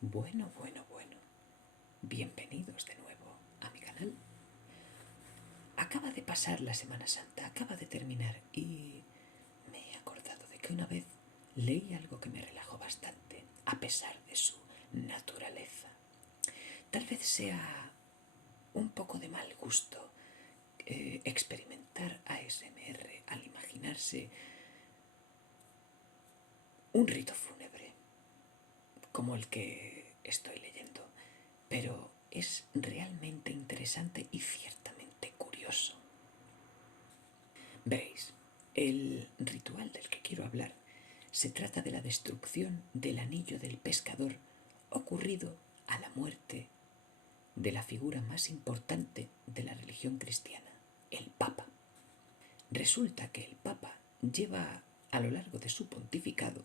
Bueno. Bienvenidos de nuevo a mi canal. Acaba de pasar la Semana Santa, acaba de terminar y me he acordado de que una vez leí algo que me relajó bastante, a pesar de su naturaleza. Tal vez sea un poco de mal gusto experimentar ASMR al imaginarse un rito fúnebre como el que estoy leyendo, pero es realmente interesante y ciertamente curioso. Veréis, el ritual del que quiero hablar se trata de la destrucción del anillo del pescador ocurrido a la muerte de la figura más importante de la religión cristiana, el Papa. Resulta que el Papa lleva a lo largo de su pontificado,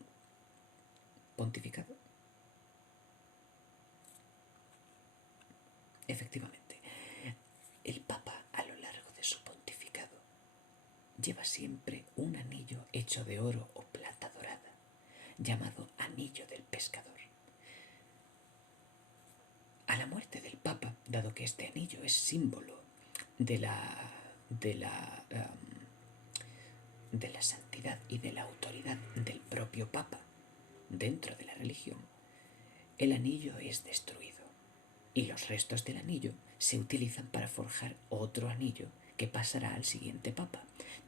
efectivamente, el Papa a lo largo de su pontificado lleva siempre un anillo hecho de oro o plata dorada, llamado anillo del pescador. A la muerte del Papa, dado que este anillo es símbolo de la santidad y de la autoridad del propio Papa dentro de la religión, el anillo es destruido y los restos del anillo se utilizan para forjar otro anillo que pasará al siguiente Papa.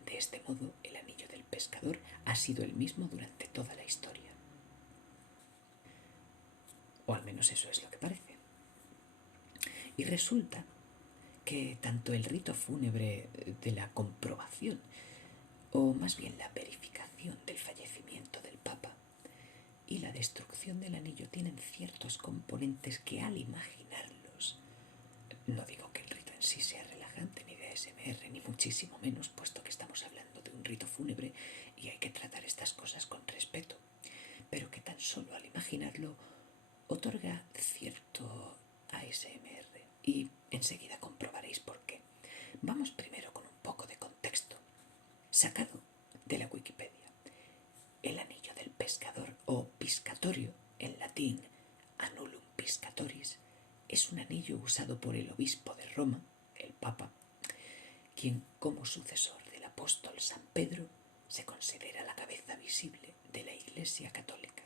De este modo, el anillo del pescador ha sido el mismo durante toda la historia. O al menos eso es lo que parece. Y resulta que tanto el rito fúnebre de la comprobación, o más bien la verificación del fallecimiento del Papa, y la destrucción del anillo tienen ciertos componentes que al imaginarlos, no digo que el rito en sí sea relajante ni de ASMR, ni muchísimo menos, puesto que estamos hablando de un rito fúnebre y hay que tratar estas cosas con respeto, pero que tan solo al imaginarlo otorga cierto ASMR y enseguida comprobaréis por qué. Vamos primero con un poco de contexto, sacado de la Wikipedia. El anillo del pescador o piscatorio, en latín annulum piscatoris, es un anillo usado por el obispo de Roma, el Papa, quien como sucesor del apóstol San Pedro se considera la cabeza visible de la Iglesia Católica.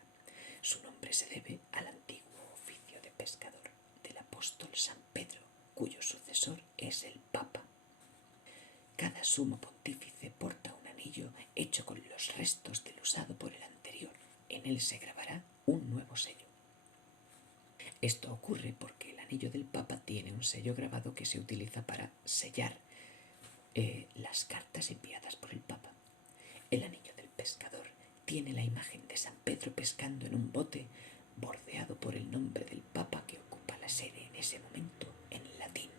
Su nombre se debe al antiguo oficio de pescador del apóstol San Pedro, cuyo sucesor es el Papa. Cada sumo pontífice porta un anillo hecho con los restos del usado por el anterior. En él se grabará un nuevo sello. Esto ocurre porque el anillo del Papa tiene un sello grabado que se utiliza para sellar las cartas enviadas por el Papa. El anillo del pescador tiene la imagen de San Pedro pescando en un bote bordeado por el nombre del Papa que ocupa la sede en ese momento en latín.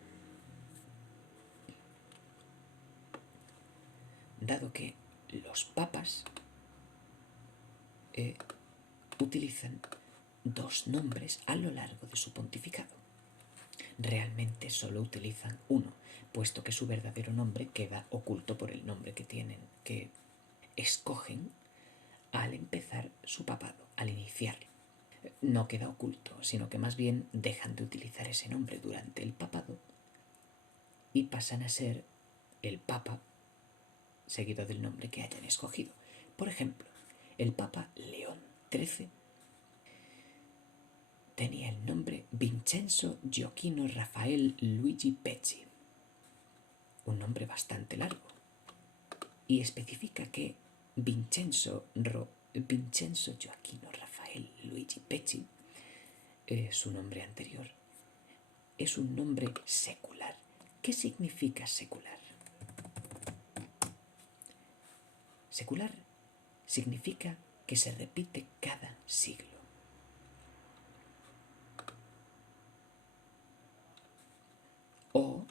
Dado que los papas utilizan dos nombres a lo largo de su pontificado. Realmente solo utilizan uno, puesto que su verdadero nombre queda oculto por el nombre que escogen al empezar su papado, al iniciarlo. No queda oculto, sino que más bien dejan de utilizar ese nombre durante el papado y pasan a ser el Papa seguido del nombre que hayan escogido. Por ejemplo, el Papa León XIII tenía el nombre Vincenzo Gioacchino Raffaele Luigi Pecci, un nombre bastante largo, y especifica que Vincenzo Gioacchino Raffaele Luigi Pecci, su nombre anterior, es un nombre secular. ¿Qué significa secular? Secular significa que se repite cada siglo. O,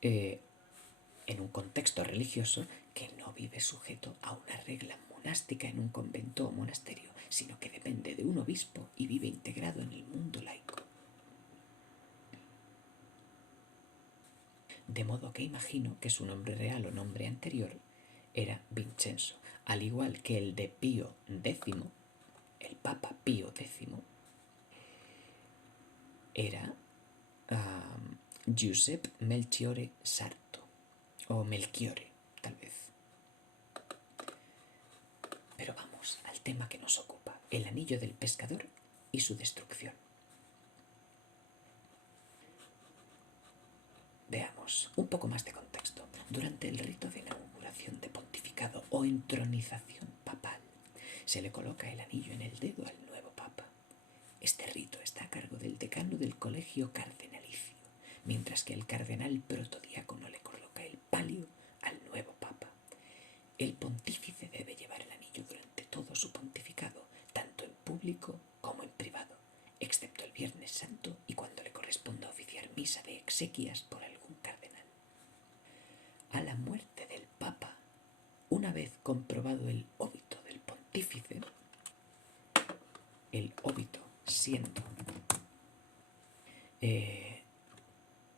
en un contexto religioso, que no vive sujeto a una regla monástica en un convento o monasterio, sino que depende de un obispo y vive integrado en el mundo laico. De modo que imagino que su nombre real o nombre anterior era Vincenzo, al igual que el de Pío X, el Papa Pío X, era Giuseppe Melchiore Sarto, o Melchiore, tal vez. Pero vamos al tema que nos ocupa, el anillo del pescador y su destrucción. Veamos un poco más de contexto. Durante el rito de inauguración de pontificado o entronización papal, se le coloca el anillo en el dedo al nuevo papa. Este rito está a cargo del decano del colegio cardenalicio, mientras que el cardenal protodiácono le coloca el palio al nuevo papa. El pontífice debe llevar el anillo durante todo su pontificado, tanto en público como en privado, excepto el Viernes Santo y cuando le corresponda oficiar misa de exequias por algún cardenal. A la muerte del papa, una vez comprobado el óbito del pontífice, el óbito siendo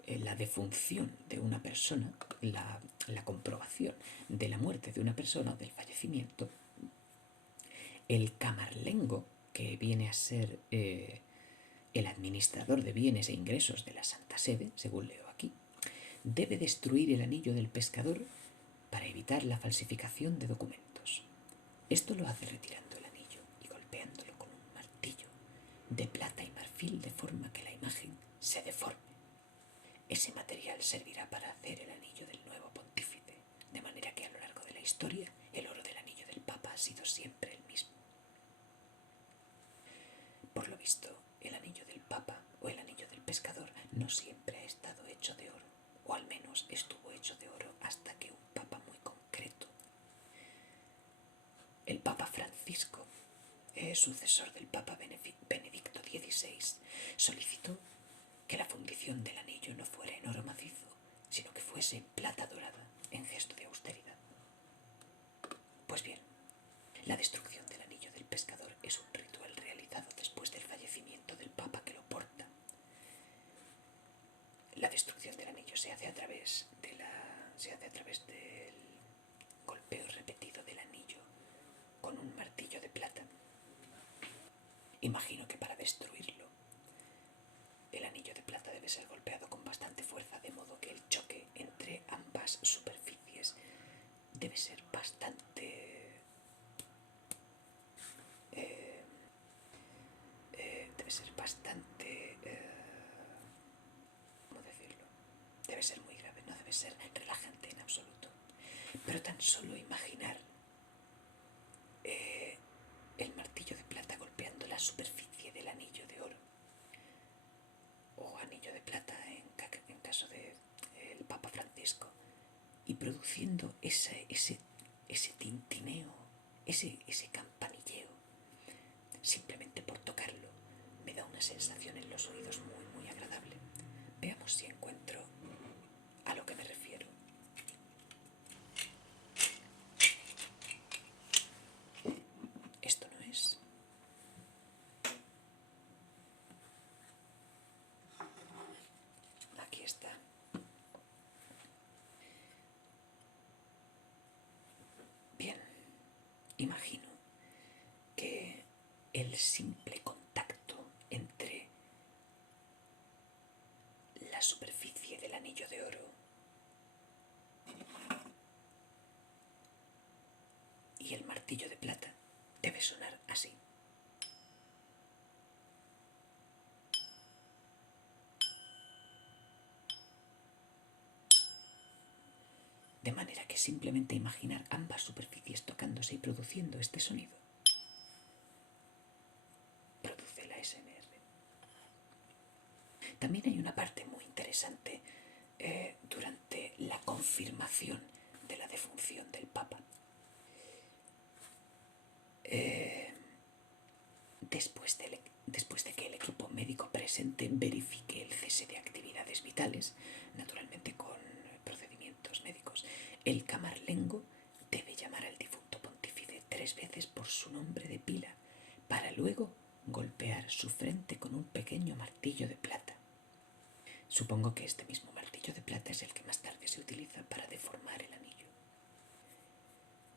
la defunción de una persona, la comprobación de la muerte de una persona o del fallecimiento, el camarlengo, que viene a ser el administrador de bienes e ingresos de la Santa Sede, según leo aquí, debe destruir el anillo del pescador para evitar la falsificación de documentos. Esto lo hace retirando el anillo y golpeándolo con un martillo de plata y marfil de forma que la imagen se deforme. Ese material servirá para hacer el anillo del nuevo pontífice, de manera que a lo largo de la historia el oro del anillo del Papa ha sido siempre el mismo. Por lo visto, el anillo del Papa o el anillo del pescador no siempre ha estado hecho de oro, o al menos estuvo hecho de oro hasta que un Papa muy concreto, el Papa Francisco, sucesor del Papa Benedicto XVI, solicitó que la fundición del anillo no fuera en oro macizo, sino que fuese en plata dorada, en gesto de austeridad. Pues bien, la destrucción del anillo del pescador es un ritual realizado después del fallecimiento del papa que lo porta. La destrucción del anillo se hace a través del golpeo repetido del anillo con un martillo de plata. Imagino que para destruirlo, el anillo de plata debe ser golpeado con bastante fuerza, de modo que el choque entre ambas superficies debe ser bastante... ¿cómo decirlo? Debe ser muy grave, no debe ser relajante en absoluto. Pero tan solo imaginar el martillo de plata golpeando la superficie del anillo de oro, o anillo de plata en caso del Papa Francisco, y produciendo ese tintineo, ese campanilleo, simplemente por tocarlo, me da una sensación en los oídos muy, muy agradable. Veamos si encuentro a lo que me refiero. Esto no es. Aquí está. Bien, imagino que el simple contacto entre la superficie del anillo de oro y el martillo de plata debe sonar así. De manera que simplemente imaginar ambas superficies tocándose y produciendo este sonido produce la ASMR. También hay una parte muy interesante durante la confirmación de la defunción del Papa. Después de que el equipo médico presente verifique el cese de actividades vitales, naturalmente con procedimientos médicos, el camarlengo debe llamar al difunto pontífice 3 veces por su nombre de pila, para luego golpear su frente con un pequeño martillo de plata. Supongo que este mismo martillo de plata es el que más tarde se utiliza para deformar el anillo.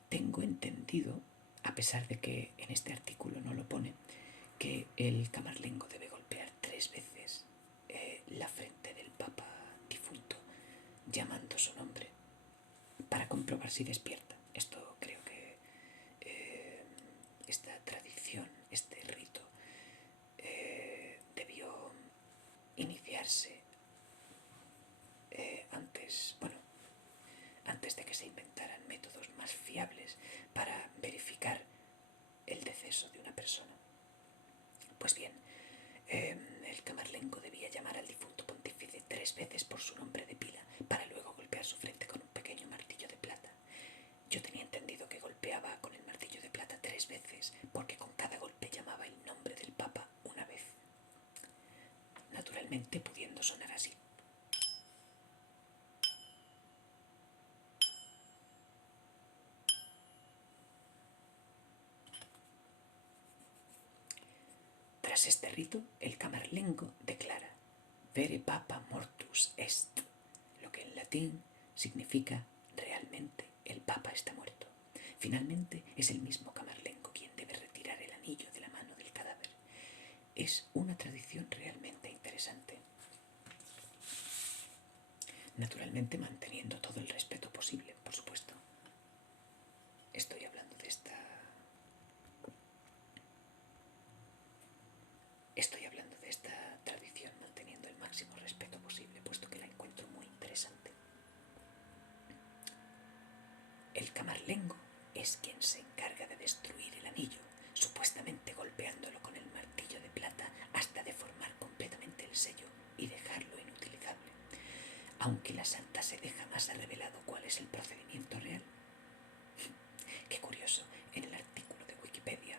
Tengo entendido, a pesar de que en este artículo no lo pone, que el camarlengo debe golpear 3 veces comprobar si despierta. Esto creo que esta tradición, este rito, debió iniciarse antes de que se inventaran métodos más fiables para verificar el deceso de una persona. Pues bien, el camarlengo debía llamar al difunto pontífice 3 veces por su nombre de pila para luego golpear su frente con un pequeño martillo de plata. Yo tenía entendido que golpeaba con el martillo de plata 3 veces porque con cada golpe llamaba el nombre del Papa una vez, naturalmente pudiendo sonar así. Tras este rito, el camarlengo declara Vere Papa mortus est, lo que en latín significa realmente el Papa está muerto. Finalmente es el mismo camarlengo quien debe retirar el anillo de la mano del cadáver. Es una tradición realmente interesante. Naturalmente manteniendo todo el respeto posible, por supuesto. Estoy hablando de esta tradición manteniendo el máximo respeto posible, puesto que la encuentro muy interesante. El camarlengo es quien se encarga de destruir el anillo, supuestamente golpeándolo con el martillo de plata hasta deformar completamente el sello y dejarlo inutilizable. Aunque la Santa Sede jamás ha revelado cuál es el procedimiento real. Qué curioso, en el artículo de Wikipedia,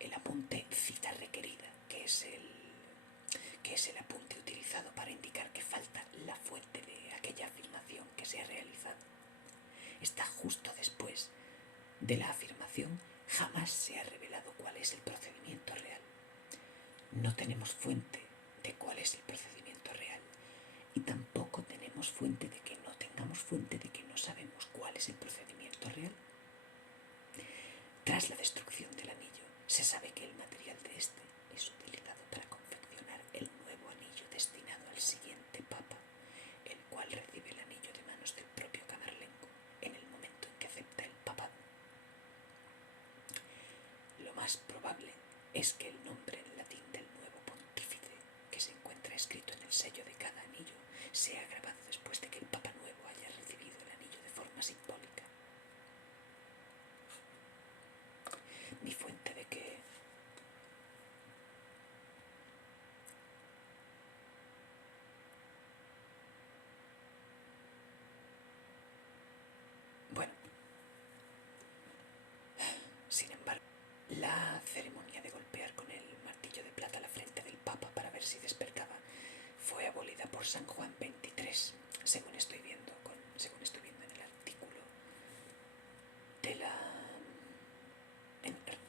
el apunte cita requerida, que es el apunte utilizado para indicar que falta la fuente de aquella afirmación que se ha realizado. Está justo después de la afirmación jamás se ha revelado cuál es el procedimiento real. No tenemos fuente de cuál es el procedimiento real y tampoco tenemos fuente de que no tengamos fuente de que no sabemos cuál es el procedimiento real. Tras la destrucción del anillo, se sabe que el material de este es utilizado para confeccionar el nuevo anillo destinado al siguiente papa, el cual recibe el anillo de manos del propio camarlengo en el momento en que acepta el papado. Lo más probable es que el nombre en latín del nuevo pontífice, que se encuentra escrito en el sello de cada anillo, sea grabado después de que el papa nuevo haya recibido el anillo de forma simbólica. Mi fuente de que sin embargo, la ceremonia de golpear con el martillo de plata la frente del Papa para ver si despertaba fue abolida por San Juan XXIII, según estoy viendo en el artículo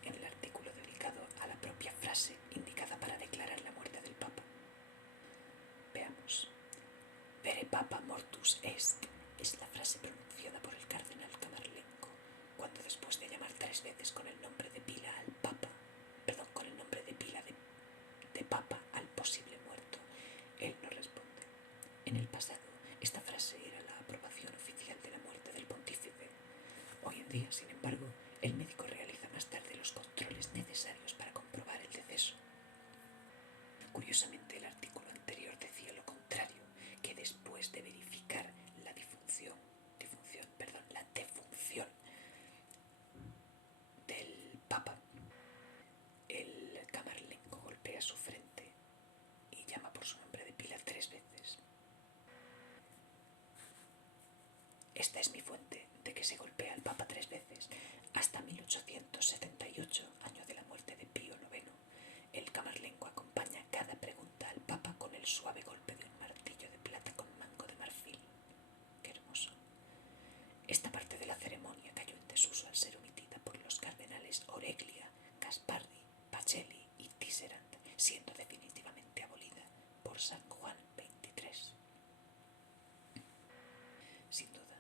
en el artículo dedicado a la propia frase indicada para declarar la muerte del Papa. Veamos. Vere Papa mortus est es la frase pronunciada por el cardenal camarlengo cuando después de llamar 3 veces con el nombre de pila al Papa, con el nombre de pila de Papa al posible muerto, él no responde. En el pasado, esta frase era la aprobación oficial de la muerte del pontífice. Hoy en día, sin embargo, el médico realiza más tarde los controles necesarios para comprobar el deceso. Curiosamente, el artículo anterior decía lo contrario, que después de verificar la defunción del Papa, el camarlengo golpea su frente y llama por su nombre de pila 3 veces. Esta es mi fuente de que se golpea al Papa 3 veces. Hasta 1878, año de la muerte de Pío IX, el camarlengo acompaña cada pregunta al Papa con el suave golpe de un martillo de plata con mango de marfil. Qué hermoso. Esta parte de la ceremonia cayó en desuso al ser omitida por los cardenales Oreglia, Gasparri, Pacelli y Tisserand, siendo definitivamente abolida por San Juan XXIII. Sin duda,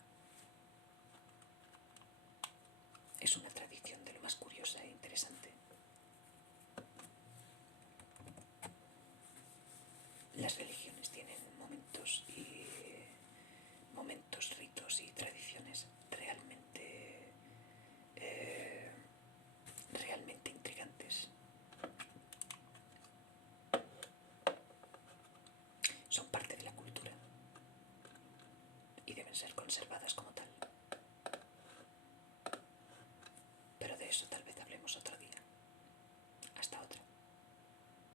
es una tradición de lo más curiosa e interesante. Las religiones tienen momentos, ritos y tradicionales